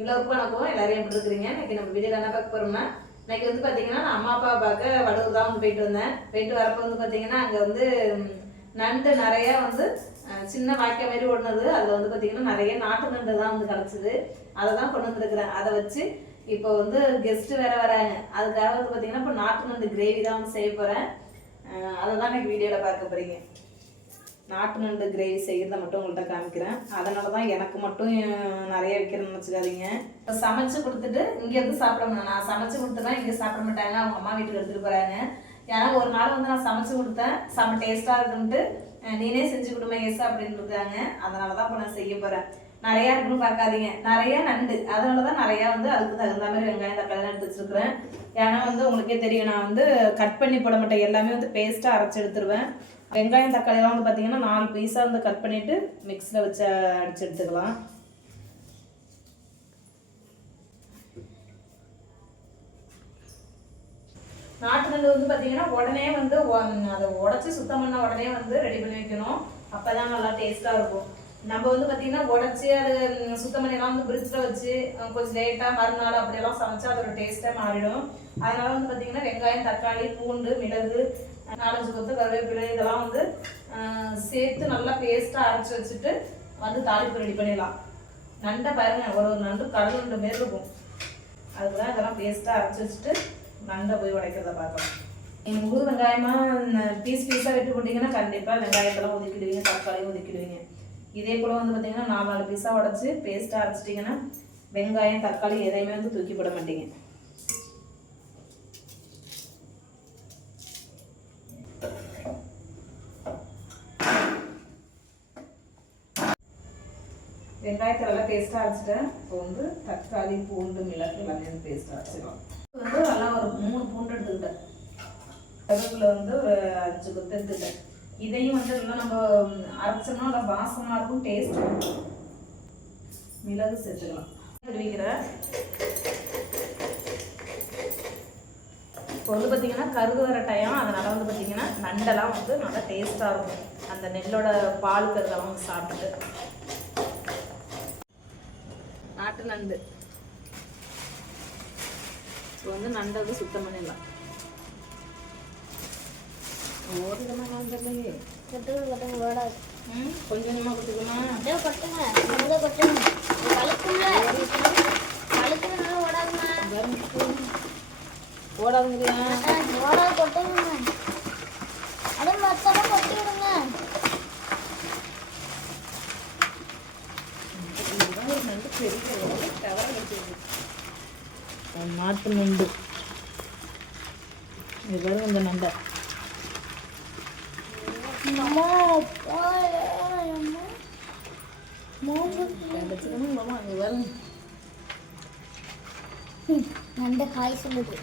எல்லோருக்கும் வணக்கம் எல்லாரும் எப்படி இருக்கிறீங்க? இன்னைக்கு நம்ம வீடியோவில் என்ன பார்க்க போறோம்னா இன்னைக்கு வந்து பார்த்தீங்கன்னா நான் அம்மா அப்பா பார்க்க வடூர் தான் வந்து போயிட்டு வந்தேன். போயிட்டு வரப்போ வந்து பார்த்தீங்கன்னா அங்கே வந்து நண்டு நிறைய வந்து சின்ன வாய்க்கால் மாதிரி ஓடுனது அதில் வந்து பார்த்தீங்கன்னா நிறைய நாட்டு நண்டு தான் வந்து கிடச்சிது. அதை தான் கொண்டு வந்துருக்குறேன். அதை வச்சு இப்போ வந்து கெஸ்ட் வேற வராங்க. அதுக்காக வந்து பார்த்தீங்கன்னா இப்போ நாட்டு நண்டு கிரேவி தான் வந்து செய்ய போகிறேன் அதை தான் இன்னைக்கு வீடியோவில் பார்க்க போகிறீங்க நாட்டு நண்டு கிரேவி செய்கிறத மட்டும் உங்கள்கிட்ட காமிக்கிறேன். அதனால தான் எனக்கு மட்டும் நிறைய வைக்கிறேன்னு நினச்சிக்காதீங்க. இப்போ சமைச்சு கொடுத்துட்டு இங்கேருந்து சாப்பிட மாட்டேன் நான் சமைச்சு கொடுத்துட்டா இங்கே சாப்பிட மாட்டாங்க. அவங்க அம்மா வீட்டுக்கு எடுத்துகிட்டு போகிறாங்க ஏன்னா ஒரு நாள் வந்து நான் சமைச்சு கொடுத்தேன். செம்ம டேஸ்ட்டாக இருக்குன்ட்டு நீனே செஞ்சு கொடுமா எஸ் அப்படின்னு இருக்காங்க அதனால தான் இப்போ நான் செய்ய போகிறேன் நிறையா இருக்குன்னு பார்க்காதீங்க. நிறையா நண்டு. அதனால தான் நிறையா வந்து அதுக்கு தகுந்த மாதிரி வெங்காயம் தக்காளி எடுத்து வச்சுருக்குறேன். ஏன்னா வந்து உங்களுக்கே தெரியும் நான் வந்து கட் பண்ணி போட மாட்டேன். எல்லாமே வந்து பேஸ்ட்டாக அரைச்சி எடுத்துருவேன். வெங்காயம் தக்காளியெல்லாம் வந்து பார்த்தீங்கன்னா நாலு பீஸாக வந்து கட் பண்ணிவிட்டு மிக்ஸில் வச்சு அடிச்சு எடுத்துக்கலாம். நாட்டு நண்டு வந்து பார்த்தீங்கன்னா உடனே வந்து அதை உடச்சி சுத்தம் பண்ண உடனே வந்து ரெடி பண்ணி வைக்கணும். அப்போ தான் நல்லா டேஸ்ட்டாக இருக்கும். நம்ம வந்து பார்த்தீங்கன்னா உடச்சி அது சுத்தம் பண்ணிலாம் வந்து பிரிட்ஜில் வச்சு கொஞ்சம் லேட்டாக மறுநாள் அப்படியெல்லாம் சமைச்சா அதோட டேஸ்ட்டே மாறிடும். அதனால வந்து பார்த்தீங்கன்னா வெங்காயம் தக்காளி பூண்டு மிளகு நாலஞ்சு கொத்து கருவேப்பிலை இதெல்லாம் வந்து சேர்த்து நல்லா பேஸ்ட்டாக அரைச்சி வச்சுட்டு வந்து தாளிப்பு ரெடி பண்ணிடலாம். நண்டை பாருங்க ஒரு ஒரு நண்டு கடல் ரெண்டு மாரி இருக்கும். அதுக்கு தான் இதெல்லாம் பேஸ்ட்டாக அரைச்சி வச்சுட்டு நண்டை போய் உடைக்கிறத பார்க்கலாம். நீங்கள் முழு வெங்காயமாக பீஸ் பீஸாக வெட்டி போட்டிங்கன்னா கண்டிப்பாக வெங்காயத்தெல்லாம் ஒதுக்கிடுவீங்க தக்காளி ஒதுக்கிடுவீங்க. இதே போல் வந்து பார்த்தீங்கன்னா நாலு நாலு பீஸாக உடச்சி பேஸ்ட்டாக அரைச்சிட்டிங்கன்னா வெங்காயம் தக்காளி எதையுமே வந்து தூக்கி போட மாட்டீங்க. வெங்காயத்தை நல்லா பேஸ்ட்டாக அரைச்சிட்டேன். இப்போ வந்து தக்காளி பூண்டு மிளகு எல்லாமே வந்து பேஸ்ட்டாக அரைச்சிடலாம். வந்து நல்லா ஒரு மூணு பூண்டு எடுத்துக்கிட்டேன். கருவேப்பிலை வந்து ஒரு அஞ்சு கொத்து எடுத்துக்கிட்டேன். இதையும் வந்து நல்லா நம்ம அரைச்சோம்னா நல்லா வாசமாக இருக்கும் டேஸ்ட் மிளகு சேர்த்துக்கலாம். விடுவிக்கிறேன் இப்போ வந்து பார்த்தீங்கன்னா கருது வர டைம் அதனால் வந்து பார்த்தீங்கன்னா நண்டெல்லாம் வந்து நல்லா டேஸ்ட்டாக இருக்கும். அந்த நெல்லோட பால் கருதெல்லாம் வந்து சாப்பிட்டுட்டு. நாட்டு நண்டு. இப்போ வந்து நண்டை வந்து சுத்தம் பண்ணிடலாம். ஒரு விதமாக வந்துடலையே கட்டுங்க கட்டுங்க ஓடாது ம்? கொஞ்சம் கொஞ்சமாக கொடுத்துக்கணுமா? அப்படியே கொட்டுங்க. நல்லா கொட்டுங்க. கழுக்குங்க கழுக்குங்க நல்லா ஓடாதுங்க ஓடாதுங்கறியா? ஓடாது கொட்டுங்க அப்படியே மொத்தமாக கொட்டி விடுங்க ஒரு நண்டு பெரிய தவற வச்சிருக்கு நாட்டு நண்டு. இது பாருங்க இந்த நண்டை. மூணு நண்டு காய் சொல்லுது.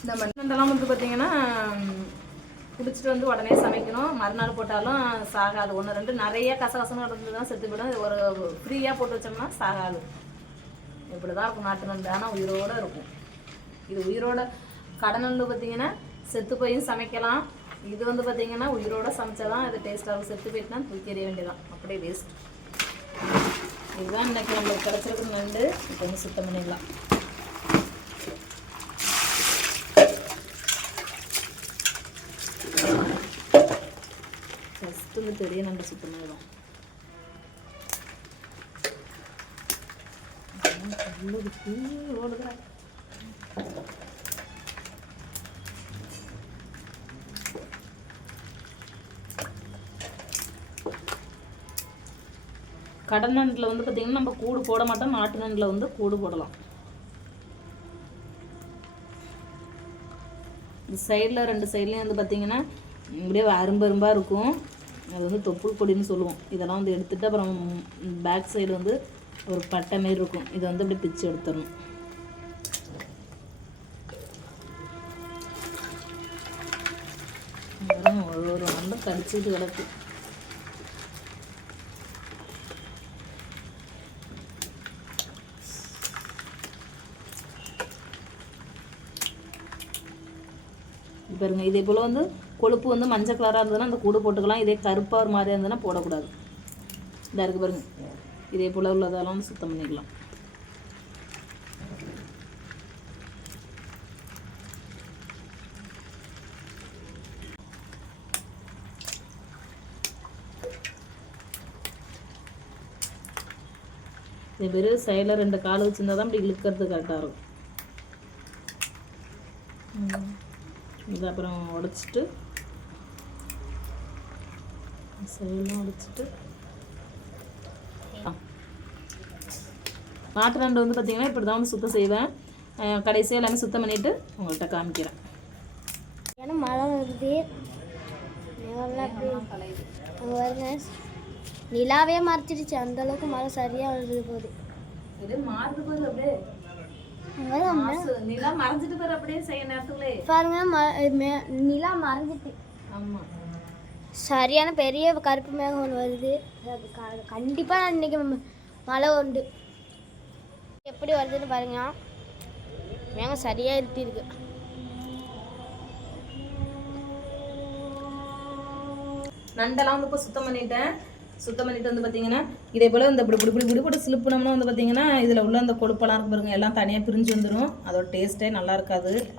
இந்த மண்ணெல்லாம் வந்து பார்த்தீங்கன்னா குடிச்சிட்டு வந்து உடனே சமைக்கணும். மறுநாள் போட்டாலும் சாகாது. ஒன்று ரெண்டு நிறைய கசகசன்னு இருந்து தான் செத்து போயிடும். ஒரு ஃப்ரீயாக போட்டு வச்சோம்னா சாகாது. இப்படி தான் இருக்கும் நாட்டு நண்டு. ஆனால் உயிரோடு இருக்கும். இது உயிரோட கடநண்டு பார்த்தீங்கன்னா செத்து போயும் சமைக்கலாம். இது வந்து பார்த்தீங்கன்னா உயிரோட சமைச்சாதான் இது டேஸ்ட்டாக செத்து போயிட்டுனா தூக்கி எறிய வேண்டியதான் அப்படியே வேஸ்ட் இதுதான் இன்னைக்கு நம்மளுக்கு கிடச்சிருக்கிற நண்டு. இப்போ வந்து சுத்தம் பண்ணிடலாம். ஃபஸ்ட்டு வந்து பெரிய நண்டு சுத்தம் கடல் நண்டில் வந்து பார்த்திங்கன்னா நம்ம கூடு போட மாட்டோம் நாட்டு நண்டில் வந்து கூடு போடலாம். இந்த சைடில் ரெண்டு சைட்லேயும் வந்து பார்த்திங்கன்னா இப்படியே அரும்பு அரும்பாக இருக்கும். அது வந்து தொப்புள் கொடின்னு சொல்லுவோம். இதெல்லாம் வந்து எடுத்துகிட்டு அப்புறம் பேக் சைடு வந்து ஒரு பட்டை மாரி இருக்கும். இதை வந்து அப்படியே பிச்சு எடுத்துடணும். ஒரு ஒரு நண்டு கடிச்சிட்டு கிடக்கு. பாருங்கள் இதே போல் வந்து கொழுப்பு வந்து மஞ்சள் கலராக இருந்ததுன்னா அந்த கூடு போட்டுக்கலாம். இதே கருப்பாக ஒரு மாதிரியா இருந்ததுன்னா போடக்கூடாது. இதாக இருக்குது பாருங்க. இதே போல் உள்ளதெல்லாம் சுத்தம் பண்ணிக்கலாம். இது பேர் சைடில் ரெண்டு கால் வச்சுருந்தா தான் இப்படி இழுக்கிறது கரெக்டாக இருக்கும். இது அப்புறம் உடச்சிட்டு ஆ. நாட்டு நண்டு வந்து பார்த்திங்கன்னா இப்படி தான் வந்து சுத்தம் செய்வேன். கடைசியாக எல்லாமே சுத்தம் பண்ணிவிட்டு உங்கள்கிட்ட காமிக்கிறேன். ஏன்னா மழை வருது. நிலாவே மறைச்சிடுச்சு. அந்த அளவுக்கு மழை சரியா வருது போகுது இது மாறுது போது அப்படியே. நிலா மறைஞ்சிட்டு அப்படியே செய்ய நேரத்துக்குள்ளே. பாருங்க நிலா மறைஞ்சிட்டு. ஆமாம் சரியான பெரிய கருப்பு மேகம் ஒன்று வருது. கண்டிப்பாக க- இன்னைக்கு மழை உண்டு. எப்படி வருதுன்னு பாருங்க. மேகம் சரியாக இருட்டி நண்டெல்லாம் வந்து இப்போ சுத்தம் பண்ணிட்டேன். சுத்தம் பண்ணிட்டு வந்து பார்த்தீங்கன்னா இதே போல் இந்த இப்படி இப்படி இப்படி இப்படி போட்டு சிலுப்புனோம்னா வந்து பார்த்தீங்கன்னா இதில் உள்ள அந்த கொழுப்பெல்லாம் இருக்கு பாருங்க. எல்லாம் தனியாக பிரிஞ்சு வந்துடும் அதோட டேஸ்ட்டே நல்லா இருக்காது.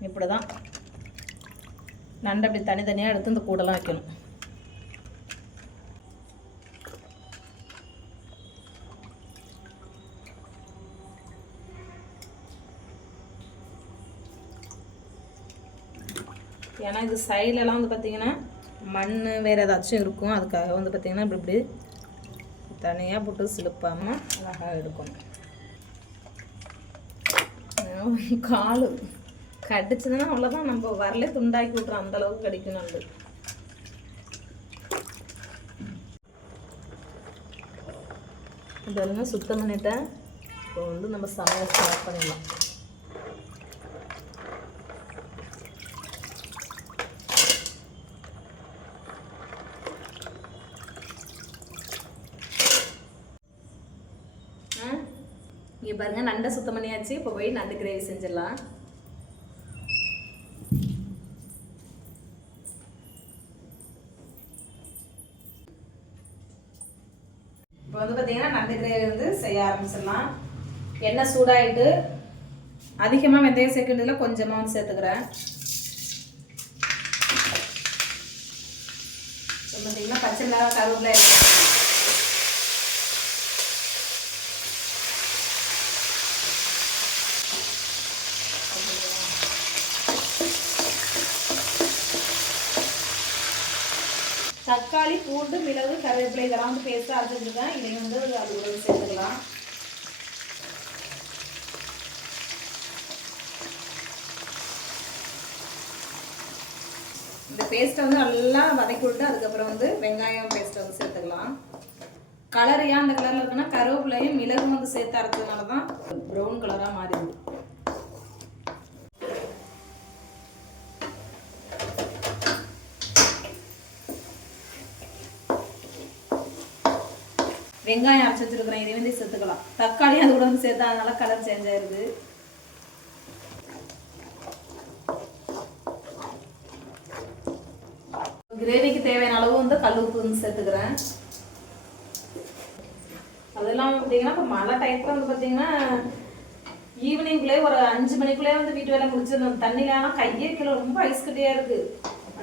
இப்படி தான் நண்டை அப்படி தனித்தனியாக எடுத்து இந்த கூடெல்லாம் வைக்கணும். ஏன்னா இது சைட்லலாம் வந்து பார்த்தீங்கன்னா மண் வேறு ஏதாச்சும் இருக்கும். அதுக்காக வந்து பார்த்தீங்கன்னா இப்படி இப்படி தனியாக போட்டு சிலுப்பாமல் அழகாக எடுக்கணும். காலு. கடிச்சதுன்னா அவ்வளோதான் நம்ம வரலே துண்டாக்கி விட்றோம் அந்த அளவுக்கு கடிக்கும் நண்டு இதெல்லாம் சுத்தம் பண்ணிட்டேன் இப்போ வந்து நம்ம சமையல் ஸ்டார்ட் பண்ணிடலாம் இங்கே பாருங்க நண்டை சுத்தம் பண்ணியாச்சு இப்போ போய் நண்டு கிரேவி செஞ்சிடலாம் இப்போ வந்து கிரேவி வந்து செய்ய ஆரம்பிச்சிடலாம். எண்ணெய் சூடாயிட்டு அதிகமாக வெந்தயம் சேர்க்கறதுல கொஞ்சமாக வந்து சேர்த்துக்கிறேன் பார்த்தீங்கன்னா பச்சை மிளகாய் கருவேப்பிலை தக்காளி பூண்டு மிளகு கருவேப்பிலை இதெல்லாம் வந்து பேஸ்ட்டாக அரைச்சிருக்கேன் இதையும் வந்து அது உடம்பு சேர்த்துக்கலாம். இந்த பேஸ்ட்டை வந்து நல்லா வதக்கி விட்டு அதுக்கப்புறம் வந்து வெங்காயம் பேஸ்ட்டை வந்து சேர்த்துக்கலாம். கலர் ஏன் அந்த கலரில் இருக்குன்னா கருவேப்பிலையும் மிளகும் வந்து சேர்த்து அரைச்சதுனால தான் ப்ரௌன் கலராக மாறிடுது. வெங்காயம் அரைச்சி வச்சிருக்கிறேன் இதை வந்து சேர்த்துக்கலாம். தக்காளியும் அது கூட வந்து சேர்த்தா அதனால கலர் சேஞ்ச் ஆயிருது. கிரேவிக்கு தேவையான அளவு வந்து கல் உப்பு வந்து சேர்த்துக்கிறேன். அதெல்லாம் பார்த்தீங்கன்னா இப்போ மழை டைத்தில் வந்து பார்த்தீங்கன்னா ஈவினிங்குள்ளே ஒரு அஞ்சு மணிக்குள்ளே வந்து வீட்டு வேலை முடிச்சிடணும். தண்ணியிலாம் கையே கீழே ரொம்ப ஐஸ் கட்டியாக இருக்குது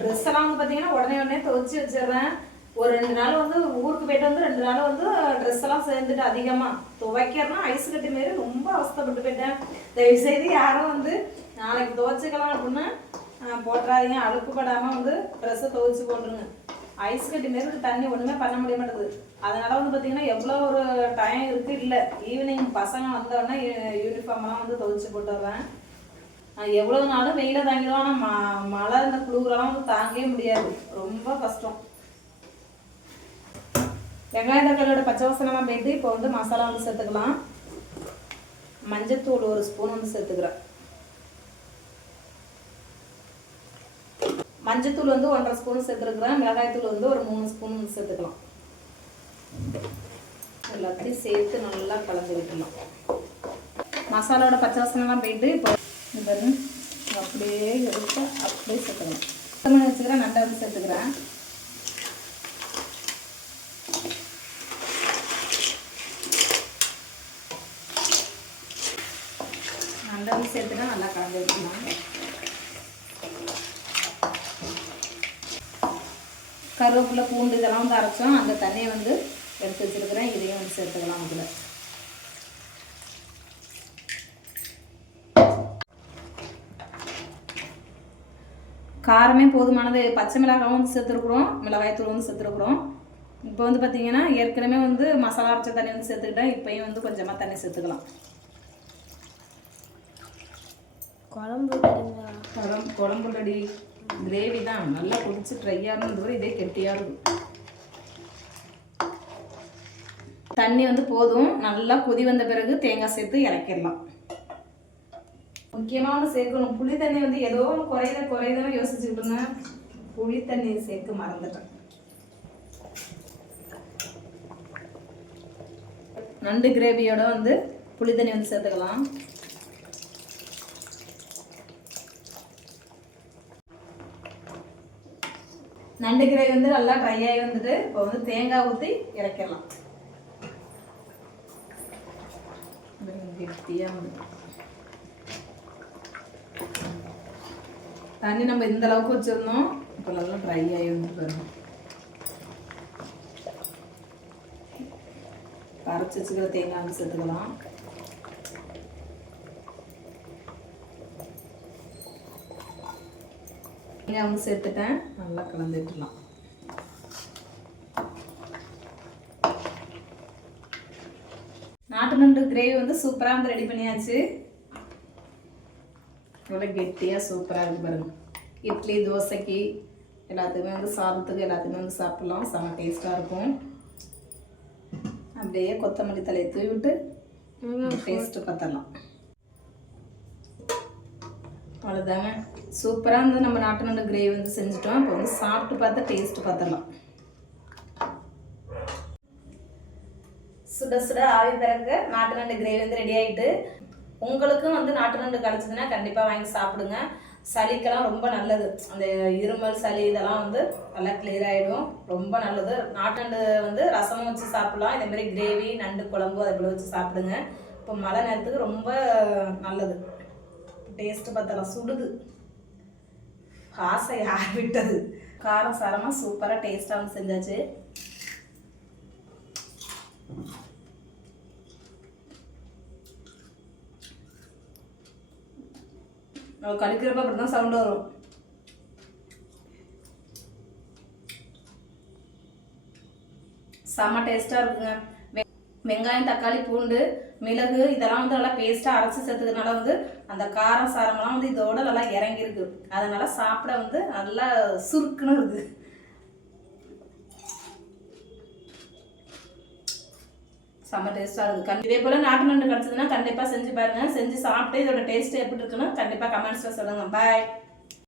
ட்ரெஸ் எல்லாம் வந்து பார்த்தீங்கன்னா உடனே உடனே துவச்சி வச்சிடுறேன். ஒரு ரெண்டு நாள் வந்து ஊருக்கு போயிட்டு வந்து ரெண்டு நாள் வந்து ட்ரெஸ் எல்லாம் சேர்ந்துட்டு அதிகமாக துவைக்கிறனா ஐஸ் கட்டி மாரி ரொம்ப அவஸ்தைப்பட்டு போயிட்டேன். தயவு செய்து யாரும் வந்து நாளைக்கு துவைச்சிக்கலாம் அப்படின்னு போட்டுறாதீங்க அழுக்குப்படாமல் வந்து ட்ரெஸ்ஸை துவைச்சி போட்டுருங்க. ஐஸ் கட்டி மாரி தண்ணி ஒன்றுமே பண்ண முடிய மாட்டேங்குது. அதனால் வந்து பார்த்தீங்கன்னா எவ்வளோ ஒரு டைம் இருக்குது இல்லை ஈவினிங் பசங்க வந்தோடனே யூனிஃபார்ம்லாம் வந்து துவைச்சி போட்டுடுறேன் எவ்வளோ நாளும் வெயில தாங்கிடுவோம் ஆனால் ம மழை இந்த குளிரெல்லாம் வந்து தாங்கவே முடியாது. ரொம்ப கஷ்டம். வெங்காய தக்காளியோட பச்சை வசனமாக போயிட்டு இப்போ வந்து மசாலா வந்து சேர்த்துக்கலாம். மஞ்சத்தூள் ஒரு ஸ்பூன் வந்து சேர்த்துக்கிறேன். மஞ்சத்தூள் வந்து ஒன்றரை ஸ்பூன் சேர்த்துருக்குறேன். மிளகாய்த்தூள் வந்து ஒரு மூணு ஸ்பூன் வந்து சேர்த்துக்கலாம். எல்லாத்தையும் சேர்த்து நல்லா கலந்து விட்டுலாம் மசாலாவோட பச்சை வசனம்லாம் போயிட்டு இப்போ இந்த அப்படியே எடுத்து அப்படியே சேர்த்துக்கலாம். சுத்தம் வச்சுக்கிறேன் நல்லா வந்து சேர்த்துக்கிறேன். சேர்த்துட்டு நல்லா கலந்து வைக்கலாம் கருவேப்பிலை பூண்டு இதெல்லாம் வந்து அரைச்சோம். அந்த தண்ணியை வந்து எடுத்து வச்சிருக்கிறேன். இதையும் வந்து சேர்த்துக்கலாம் அதில் காரமே போதுமானது. பச்சை மிளகாவும் வந்து சேர்த்துருக்குறோம். மிளகாய்த்தூள் வந்து சேர்த்துருக்குறோம். இப்போ வந்து பார்த்தீங்கன்னா ஏற்கனவே வந்து மசாலா அரைச்ச தண்ணி வந்து சேர்த்துக்கிட்டேன். இப்போயும் வந்து கொஞ்சமாக தண்ணி சேர்த்துக்கலாம். குழம்பு வைக்கிறீங்களா குழம்பு குழம்புலடி கிரேவி தான். நல்லா கொதிச்சு ட்ரையாக இருந்தது இதே கெட்டியாக இருக்கும். தண்ணி வந்து போதும். நல்லா கொதி வந்த பிறகு தேங்காய் சேர்த்து இறக்கிடலாம். முக்கியமாக ஒன்று சேர்க்கணும். புளி தண்ணி வந்து ஏதோ ஒன்று குறையுத குறையுதுன்னு யோசிச்சுக்கிட்டு இருந்தேன். புளி தண்ணி சேர்க்க மறந்துட்டேன். நண்டு கிரேவியோட வந்து புளி தண்ணி வந்து சேர்த்துக்கலாம். நண்டு கிரேவி வந்து நல்லா ட்ரை ஆகி வந்துட்டு இப்போ வந்து தேங்காய் ஊற்றி இறக்கிடலாம். வந்து. தண்ணி நம்ம இந்த அளவுக்கு வச்சிருந்தோம். இப்போ நல்லா ட்ரை ஆகி வந்து பாருங்க. அரைச்சி வச்சுக்கிற தேங்காய் வந்து சேர்த்துக்கலாம். வந்து சேர்த்துட்டேன். நல்லா கலந்துட்டுலாம் நாட்டு நண்டு கிரேவி வந்து சூப்பராக வந்து ரெடி பண்ணியாச்சு. நல்லா கெட்டியாக சூப்பராக இருக்கு பாருங்க. இட்லி தோசைக்கு எல்லாத்துக்குமே வந்து சாதத்துக்கு எல்லாத்துக்குமே வந்து சாப்பிட்லாம். செம்ம டேஸ்ட்டாக இருக்கும். அப்படியே கொத்தமல்லி தலையை தூவி விட்டு டேஸ்ட்டு பார்த்துடலாம். அவ்வளோதாங்க சூப்பராக வந்து நம்ம நாட்டு நண்டு கிரேவி வந்து செஞ்சுட்டோம். இப்போ வந்து சாப்பிட்டு பார்த்தா டேஸ்ட்டு பார்த்துடலாம். சுட சுட ஆவி பிறகு நாட்டு நண்டு கிரேவி வந்து ரெடி ஆகிட்டு உங்களுக்கும் வந்து நாட்டு நண்டு கிடச்சிதுன்னா கண்டிப்பாக வாங்கி சாப்பிடுங்க. சளிக்கெல்லாம் ரொம்ப நல்லது. அந்த இருமல் சளி இதெல்லாம் வந்து நல்லா கிளியர் ஆகிடும் ரொம்ப நல்லது. நாட்டு நண்டு வந்து ரசமும் வச்சு சாப்பிடலாம். இதேமாரி கிரேவி நண்டு குழம்பு அதை போல் வச்சு சாப்பிடுங்க. இப்போ மழை நேரத்துக்கு ரொம்ப நல்லது. டேஸ்ட் பார்த்தலாம் சுடுது. ஆசை யார் விட்டது காரம் சாரமாக சூப்பராக டேஸ்ட்டாக செஞ்சாச்சு. நம்ம கழிக்கிறப்ப அப்படி தான் சவுண்டு வரும் செம்ம டேஸ்ட்டாக இருக்குங்க. வெங்காயம் தக்காளி பூண்டு மிளகு இதெல்லாம் வந்து நல்லா பேஸ்ட்டாக அரைச்சி சேர்த்ததுனால வந்து அந்த காரம் சாரமெல்லாம் வந்து இதோட நல்லா இறங்கியிருக்கு அதனால சாப்பிட வந்து நல்லா சுருக்குன்னு இருக்குது செம்ம டேஸ்ட்டாக இருக்குது கண் இதே போல் நாட்டு நண்டு கிடச்சதுன்னா கண்டிப்பாக செஞ்சு பாருங்கள் செஞ்சு சாப்பிட்டு இதோட டேஸ்ட் எப்படி இருக்குன்னு கண்டிப்பாக கமெண்ட்ஸில் சொல்லுங்கள் பாய்